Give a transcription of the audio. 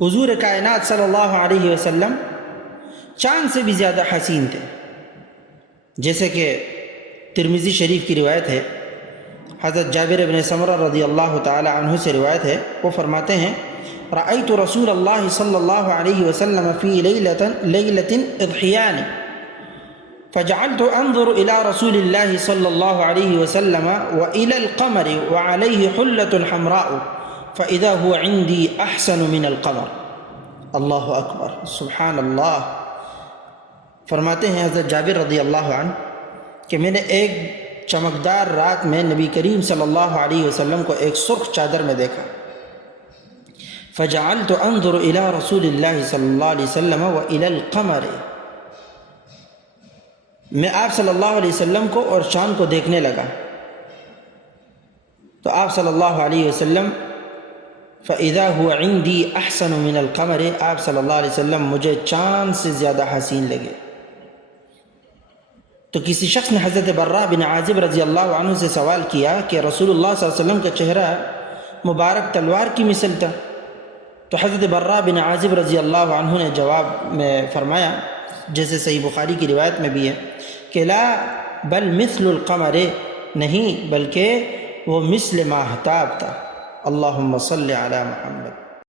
حضور کائنات صلی اللہ علیہ وسلم چاند سے بھی زیادہ حسین تھے. جیسے کہ ترمذی شریف کی روایت ہے، حضرت جابر بن سمرہ رضی اللہ تعالی عنہ سے روایت ہے، وہ فرماتے ہیں رأیت رسول اللہ صلی اللہ علیہ وسلم فی لیلۃ اضحیان فجعلت انظر الى رسول اللہ صلی اللہ علیہ وسلم والى القمر وعلیہ حلۃ حمراء فاذا هو عندي احسن من القمر. اللہ اکبر، سبحان اللہ. فرماتے ہیں حضرت جابر رضی اللہ عنہ کہ میں نے ایک چمکدار رات میں نبی کریم صلی اللہ علیہ وسلم کو ایک سرخ چادر میں دیکھا. فجعلت انظر الى رسول اللہ صلی اللہ علیہ وسلم والى القمر، میں آپ صلی اللہ علیہ وسلم کو اور چاند کو دیکھنے لگا تو آپ صلی اللہ علیہ وسلم فاذا هو عندي احسن من القمر، آپ صلی اللہ علیہ وسلم مجھے چاند سے زیادہ حسین لگے. تو کسی شخص نے حضرت براء بن عازب رضی اللہ عنہ سے سوال کیا کہ رسول اللہ صلی اللہ علیہ وسلم کا چہرہ مبارک تلوار کی مثل تھا. تو حضرت براء بن عازب رضی اللہ عنہ نے جواب میں فرمایا، جیسے صحیح بخاری کی روایت میں بھی ہے کہ لا بل مثل القمر، نہیں بلکہ وہ مثل ماہتاب تھا. اللہم صلی علی محمد.